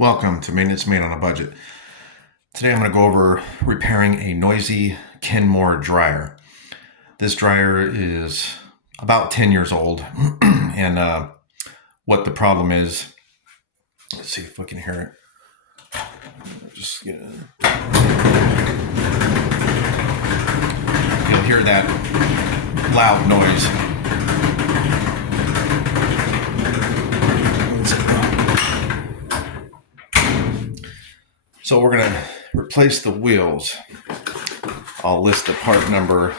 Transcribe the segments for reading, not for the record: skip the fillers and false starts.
Welcome to Maintenance Made on a Budget. Today I'm going to go over repairing a noisy Kenmore dryer. This dryer is about 10 years old and what the problem is, let's see if we can hear it. Just get it. You'll hear that loud noise. So we're going to replace the wheels. I'll list the part number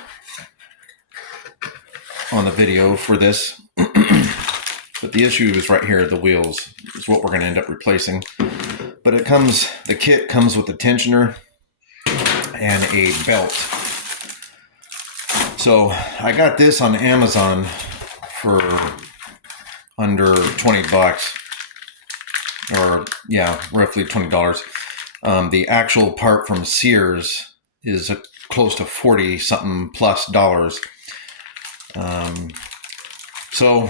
on the video for this. But the issue is right here, the wheels is what we're going to end up replacing. But the kit comes with a tensioner and a belt. So I got this on Amazon for under 20 bucks. Or yeah, roughly $20. The actual part from Sears is close to 40 something plus dollars. So,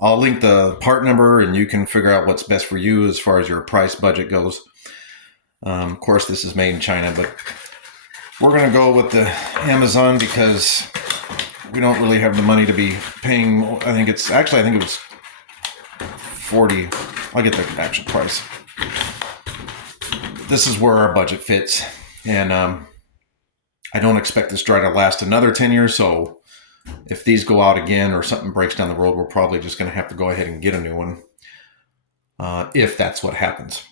I'll link the part number and you can figure out what's best for you as far as your price budget goes. Of course, this is made in China, but we're going to go with the Amazon because we don't really have the money to be paying. I think it was 40. I'll get the actual price. This is where our budget fits, and I don't expect this dryer to last another 10 years, so if these go out again or something breaks down the road, we're probably just going to have to go ahead and get a new one, if that's what happens.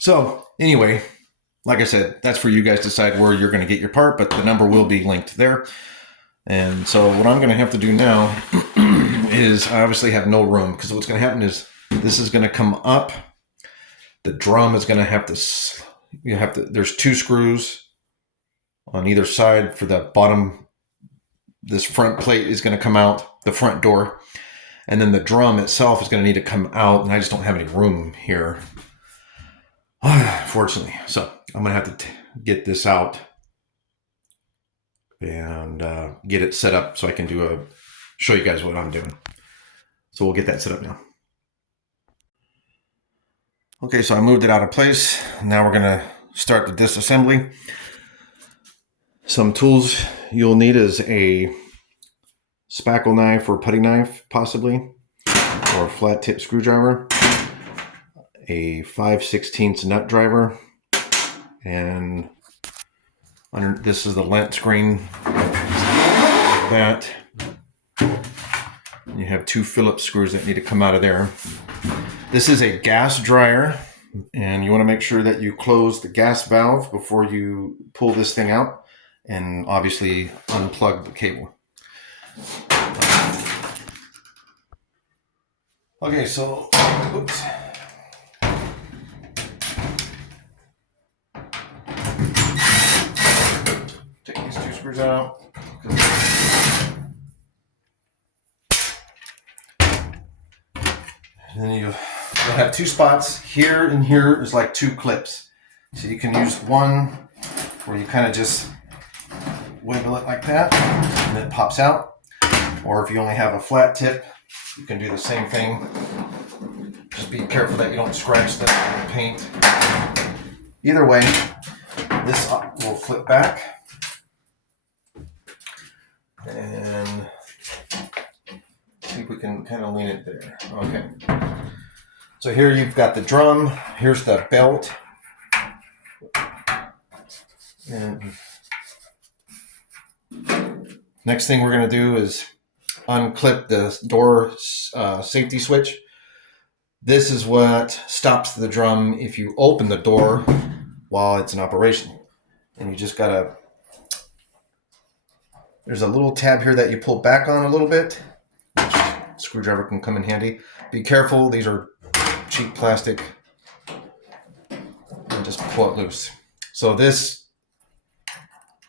So anyway, like I said, that's for you guys to decide where you're going to get your part, but the number will be linked there. And so what I'm going to have to do now is I obviously have no room, because what's going to happen is this is going to come up. The drum is going to have to, there's 2 screws on either side for the bottom. This front plate is going to come out the front door, and then the drum itself is going to need to come out, and I just don't have any room here, fortunately. So I'm going to have to get this out and get it set up so I can show you guys what I'm doing. So we'll get that set up now. Okay, so I moved it out of place. Now we're going to start the disassembly. Some tools you'll need is a spackle knife or putty knife, possibly, or a flat tip screwdriver, a 5/16 nut driver, and this is the lent screen. That you have 2 Phillips screws that need to come out of there. This is a gas dryer, and you want to make sure that you close the gas valve before you pull this thing out, and obviously unplug the cable. Okay, so oops. Take these 2 screws out. And then you'll have 2 spots here, and here is like 2 clips. So you can use one where you kind of just wiggle it like that and it pops out. Or if you only have a flat tip, you can do the same thing. Just be careful that you don't scratch the paint. Either way, this will flip back. And see if we can kind of lean it there. Okay. So here you've got the drum. Here's the belt. And next thing we're going to do is unclip the door safety switch. This is what stops the drum if you open the door while it's in operation. And you just got to, there's a little tab here that you pull back on a little bit. Screwdriver can come in handy. Be careful, these are cheap plastic, and just pull it loose. So this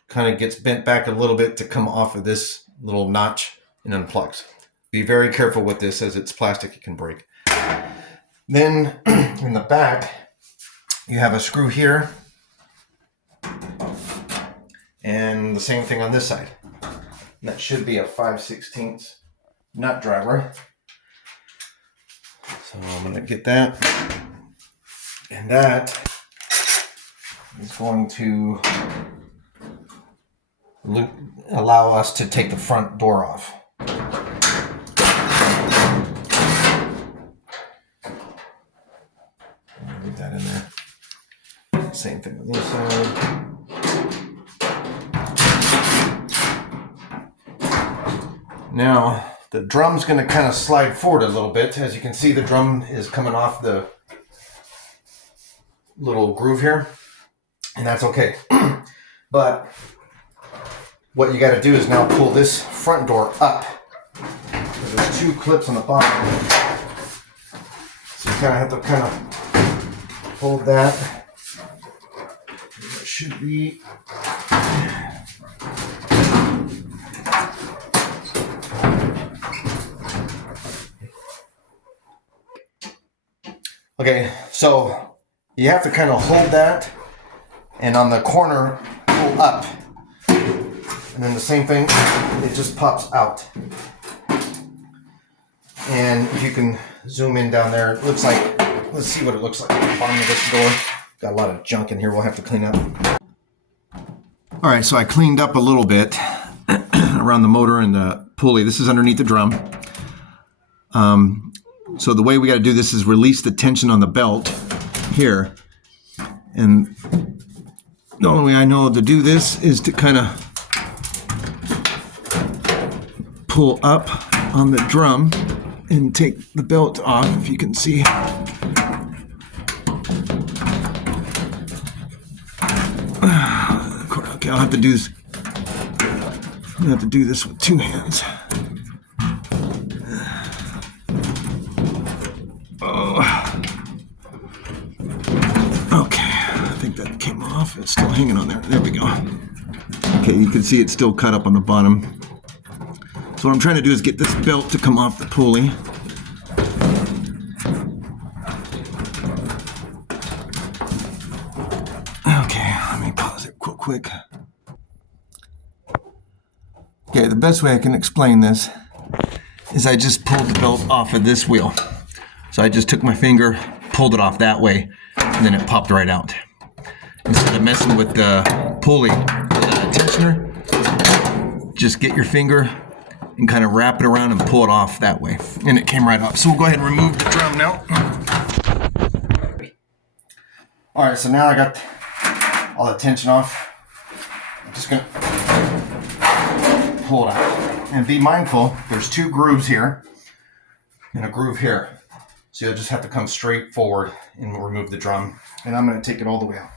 kind of gets bent back a little bit to come off of this little notch and unplugs. Be very careful with this, as it's plastic, it can break. Then in the back you have a screw here, and the same thing on this side. And that should be a 5/16 nut driver. So I'm going to get that. And that is going to allow us to take the front door off. Leave that in there. Same thing on this side. Now, the drum's going to kind of slide forward a little bit. As you can see, the drum is coming off the little groove here, and that's okay. But what you got to do is now pull this front door up. So there's two clips on the bottom. So you kind of have to kind of hold that. It should be. Okay, so you have to kind of hold that, and on the corner, pull up. And then the same thing, it just pops out. And if you can zoom in down there, it looks like, let's see what it looks like at the bottom of this door. Got a lot of junk in here we'll have to clean up. All right, so I cleaned up a little bit around the motor and the pulley. This is underneath the drum. So the way we got to do this is release the tension on the belt here. And the only way I know to do this is to kind of pull up on the drum and take the belt off, if you can see. Okay, I'll have to do this. I'm gonna have to do this with two hands. Okay, I think that came off. It's still hanging on there. There we go. Okay, you can see it's still cut up on the bottom. So what I'm trying to do is get this belt to come off the pulley. Okay, let me pause it real quick. Okay, the best way I can explain this is I just pulled the belt off of this wheel. So I just took my finger, pulled it off that way, and then it popped right out. Instead of messing with the pulley, the tensioner, just get your finger and kind of wrap it around and pull it off that way. And it came right off. So we'll go ahead and remove the drum now. All right, so now I got all the tension off. I'm just gonna pull it out. And be mindful, there's two grooves here and a groove here. So you'll just have to come straight forward and remove the drum. And I'm gonna take it all the way out.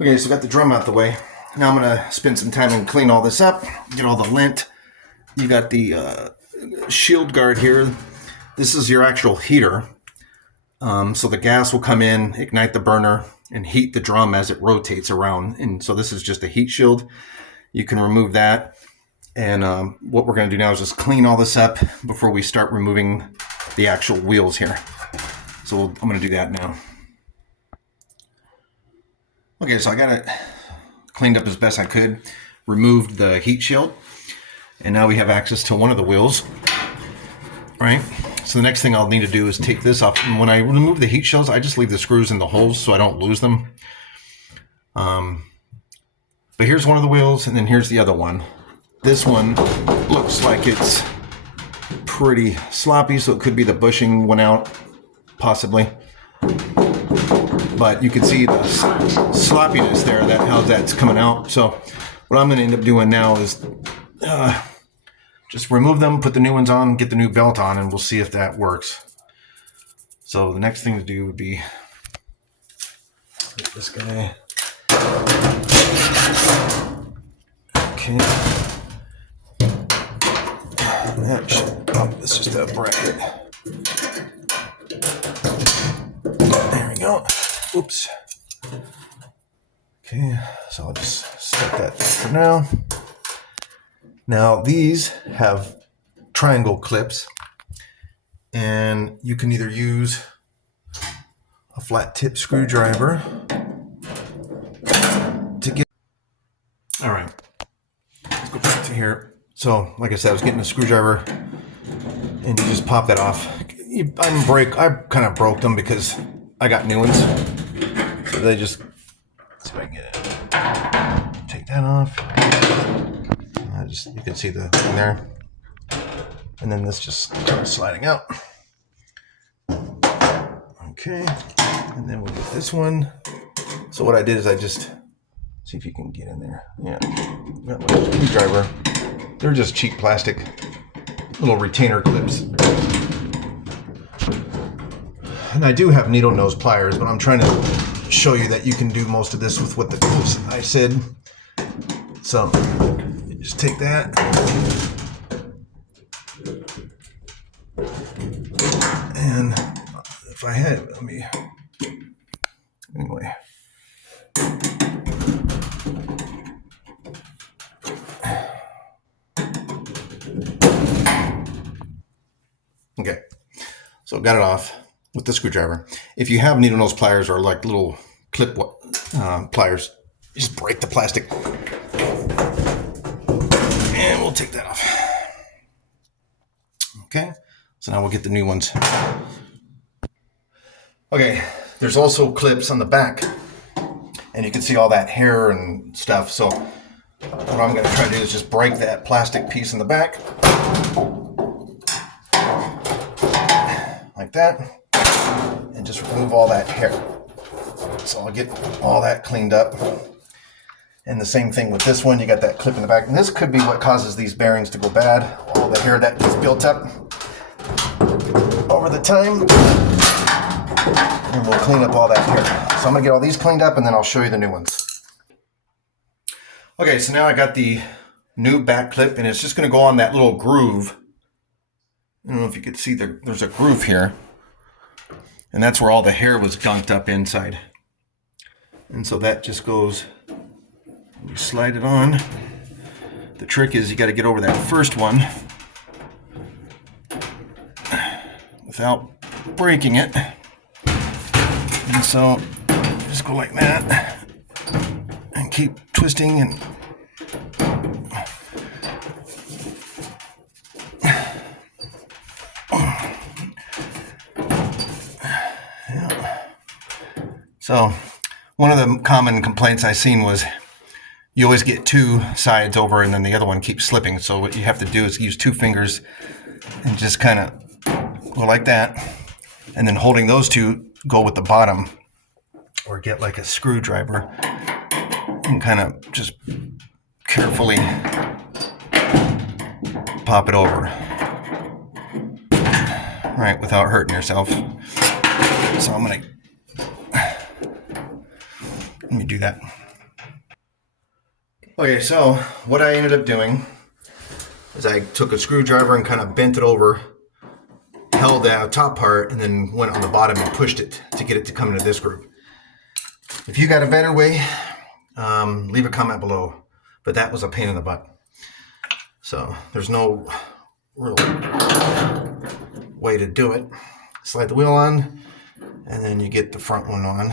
Okay, so I got the drum out the way. Now I'm gonna spend some time and clean all this up, get all the lint. You got the shield guard here. This is your actual heater. So the gas will come in, ignite the burner, and heat the drum as it rotates around. And so this is just a heat shield. You can remove that. And what we're gonna do now is just clean all this up before we start removing the actual wheels here. So I'm gonna do that now. Okay, so I got it cleaned up as best I could, removed the heat shield, and now we have access to one of the wheels, right? So the next thing I'll need to do is take this off. And when I remove the heat shields, I just leave the screws in the holes so I don't lose them. But here's one of the wheels, and then here's the other one. This one looks like it's pretty sloppy, so it could be the bushing went out, possibly. But you can see the sloppiness there, how that's coming out. So what I'm going to end up doing now is just remove them, put the new ones on, get the new belt on, and we'll see if that works. So the next thing to do would be get this guy. Okay. It's just a bracket. There we go. Oops. Okay, so I'll just set that for now. Now these have triangle clips, and you can either use a flat tip screwdriver to get. All right, let's go back to here. So, like I said, I was getting a screwdriver, and you just pop that off. I kind of broke them because I got new ones. So they just, let's see if I can get it. Take that off. You can see the thing there. And then this just starts sliding out. Okay. And then we'll get this one. So what I did is I just, see if you can get in there. Yeah. Got my screwdriver. They're just cheap plastic little retainer clips. And I do have needle nose pliers, but I'm trying to show you that you can do most of this with what the clips I said. So you just take that. And if I had, anyway. Okay, so got it off with the screwdriver. If you have needle nose pliers or like little clip pliers, just break the plastic. And we'll take that off. Okay, so now we'll get the new ones. Okay, there's also clips on the back, and you can see all that hair and stuff. So what I'm going to try to do is just break that plastic piece in the back. Like that, and just remove all that hair. So I'll get all that cleaned up. And the same thing with this one, you got that clip in the back. And this could be what causes these bearings to go bad. All the hair that gets built up over the time. And we'll clean up all that hair. So I'm gonna get all these cleaned up and then I'll show you the new ones. Okay, so now I got the new back clip and it's just gonna go on that little groove. I don't know if you could see there's a groove here. And that's where all the hair was gunked up inside. And so that just goes, you slide it on. The trick is you got to get over that first one without breaking it. And so just go like that and keep twisting and so one of the common complaints I seen was you always get two sides over and then the other one keeps slipping. So what you have to do is use two fingers and just kind of go like that. And then holding those two, go with the bottom or get like a screwdriver and kind of just carefully pop it over. Right, without hurting yourself. So I'm going to, let me do that. Okay, so what I ended up doing is I took a screwdriver and kind of bent it over, held the top part, and then went on the bottom and pushed it to get it to come into this groove. If you got a better way, leave a comment below. But that was a pain in the butt. So there's no real way to do it. Slide the wheel on, and then you get the front one on.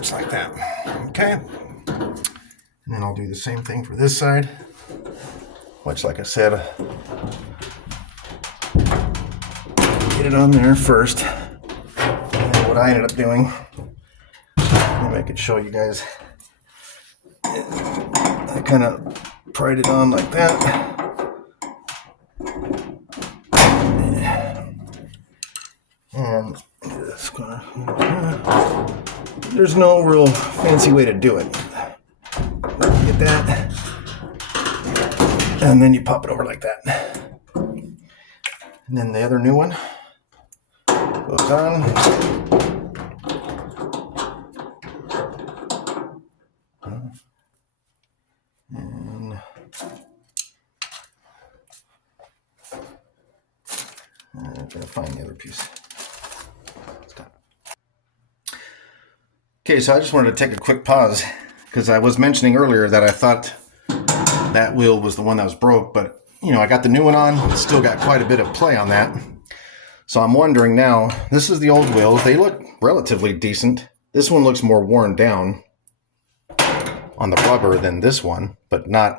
Just like that. Okay. And then I'll do the same thing for this side. Which, like I said, get it on there first. And then what I ended up doing, maybe I could show you guys. I kind of pried it on like that. And there's no real fancy way to do it. Get that. And then you pop it over like that. And then the other new one goes on. And I'm going to find the other piece. Okay, so I just wanted to take a quick pause because I was mentioning earlier that I thought that wheel was the one that was broke, but you know, I got the new one on, still got quite a bit of play on that. So I'm wondering now, this is the old wheels. They look relatively decent. This one looks more worn down on the rubber than this one, but not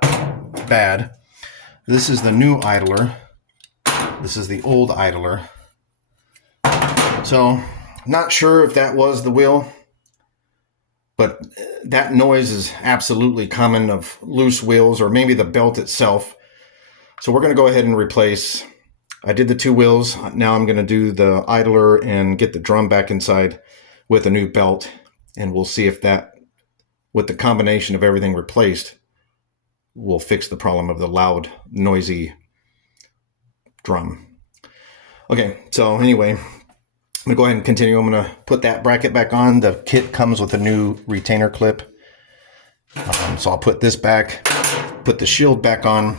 bad. This is the new idler. This is the old idler. So, not sure if that was the wheel, but that noise is absolutely common of loose wheels or maybe the belt itself. So we're going to go ahead and replace. I did the 2 wheels. Now I'm going to do the idler and get the drum back inside with a new belt. And we'll see if that, with the combination of everything replaced, will fix the problem of the loud, noisy drum. Okay, so anyway, I'm gonna go ahead and continue. I'm gonna put that bracket back on. The kit comes with a new retainer clip. So I'll put this back, put the shield back on,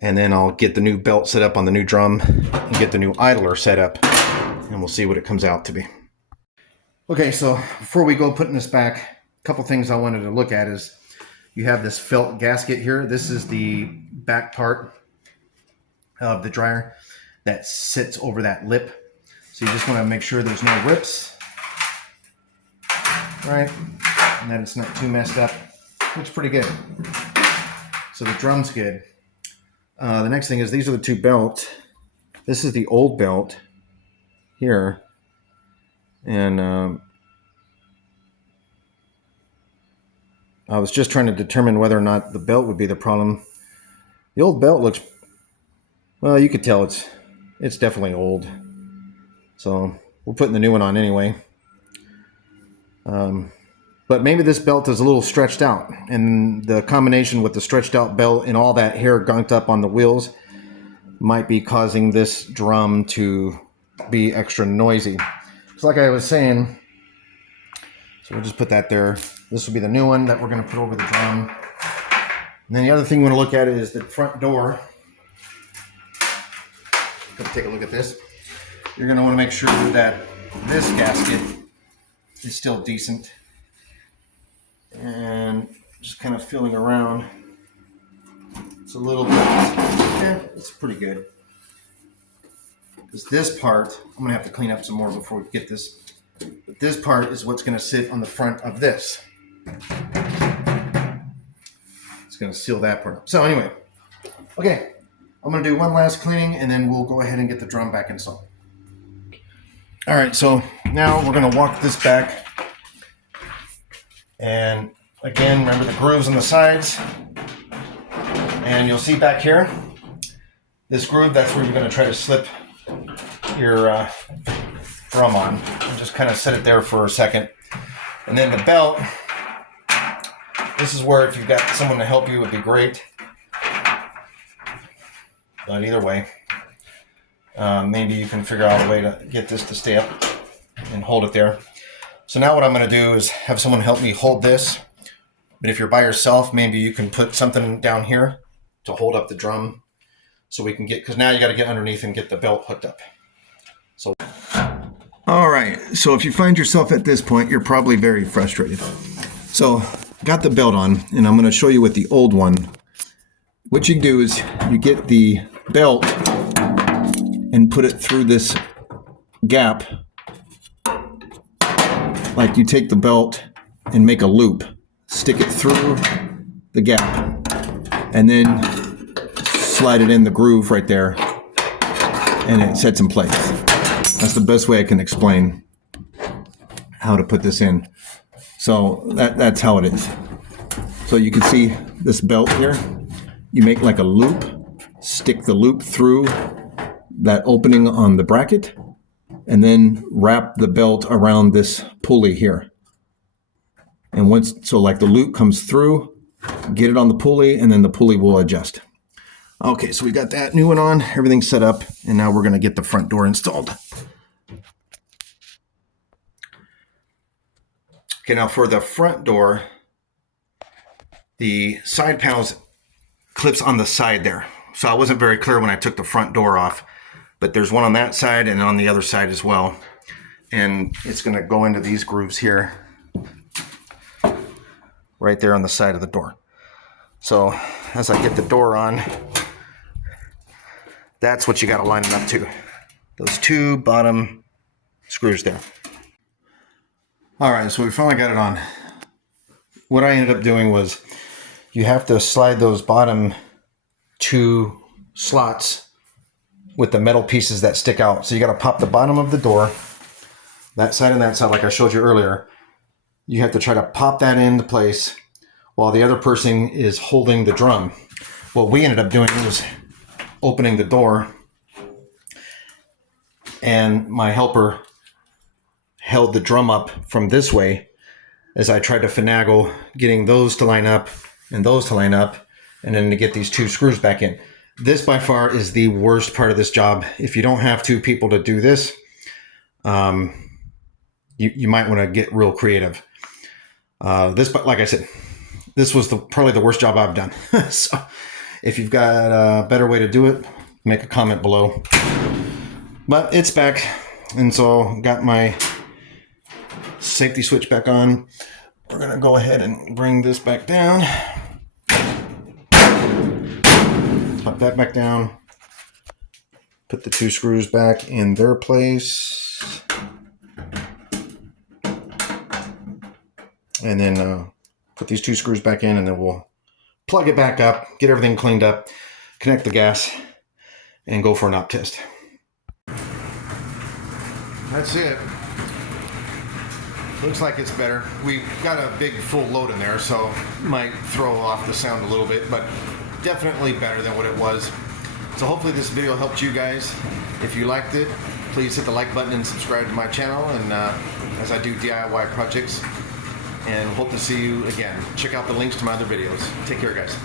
and then I'll get the new belt set up on the new drum and get the new idler set up, and we'll see what it comes out to be. Okay, so before we go putting this back, a couple things I wanted to look at is you have this felt gasket here. This is the back part of the dryer that sits over that lip. So you just want to make sure there's no rips, right? And that it's not too messed up. Looks pretty good. So the drum's good. The next thing is these are the 2 belts. This is the old belt here. And I was just trying to determine whether or not the belt would be the problem. The old belt looks, well, you could tell it's definitely old. So we're putting the new one on anyway. But maybe this belt is a little stretched out, and the combination with the stretched out belt and all that hair gunked up on the wheels might be causing this drum to be extra noisy. So like I was saying, so we'll just put that there. This will be the new one that we're going to put over the drum. And then the other thing we want to look at is the front door. Let's take a look at this. You're going to want to make sure that this gasket is still decent. And just kind of feeling around. It's a little bit, it's pretty good. Because this part, I'm going to have to clean up some more before we get this. But this part is what's going to sit on the front of this. It's going to seal that part up. So anyway, okay. I'm going to do one last cleaning and then we'll go ahead and get the drum back installed. All right, so now we're going to walk this back. And again, remember the grooves on the sides. And you'll see back here, this groove, that's where you're going to try to slip your drum on. And just kind of set it there for a second. And then the belt, this is where if you've got someone to help you, it would be great. But either way, maybe you can figure out a way to get this to stay up and hold it there. So now what I'm going to do is have someone help me hold this. But if you're by yourself, maybe you can put something down here to hold up the drum so we can get, because now you got to get underneath and get the belt hooked up. So, all right. So if you find yourself at this point, you're probably very frustrated. So got the belt on, and I'm going to show you with the old one. What you do is you get the belt and put it through this gap. Like you take the belt and make a loop, stick it through the gap, and then slide it in the groove right there, and it sets in place. That's the best way I can explain how to put this in. So that's how it is. So you can see this belt here. You make like a loop, stick the loop through that opening on the bracket, and then wrap the belt around this pulley here. And once, so like the loop comes through, get it on the pulley, and then the pulley will adjust. Okay, so we got that new one on, everything's set up, and now we're gonna get the front door installed. Okay, now for the front door, the side panels clips on the side there. So I wasn't very clear when I took the front door off, but there's one on that side and on the other side as well. And it's gonna go into these grooves here, right there on the side of the door. So as I get the door on, that's what you gotta line it up to. Those 2 bottom screws there. All right, so we finally got it on. What I ended up doing was you have to slide those bottom 2 slots with the metal pieces that stick out. So you got to pop the bottom of the door, that side and that side, like I showed you earlier. You have to try to pop that into place while the other person is holding the drum. What we ended up doing was opening the door, and my helper held the drum up from this way as I tried to finagle getting those to line up and those to line up, and then to get these 2 screws back in. This by far is the worst part of this job. If you don't have 2 people to do this, you might want to get real creative. But like I said, this was probably the worst job I've done. So if you've got a better way to do it, make a comment below. But it's back, and so got my safety switch back on. We're gonna go ahead and bring this back down. Put that back down. Put the 2 screws back in their place. And then put these 2 screws back in, and then we'll plug it back up, get everything cleaned up, connect the gas, and go for an op test. That's it. Looks like it's better. We got a big full load in there, so might throw off the sound a little bit, but definitely better than what it was. So hopefully this video helped you guys. If you liked it, please hit the like button and subscribe to my channel, and as I do DIY projects, and hope to see you again. Check out the links to my other videos. Take care, guys.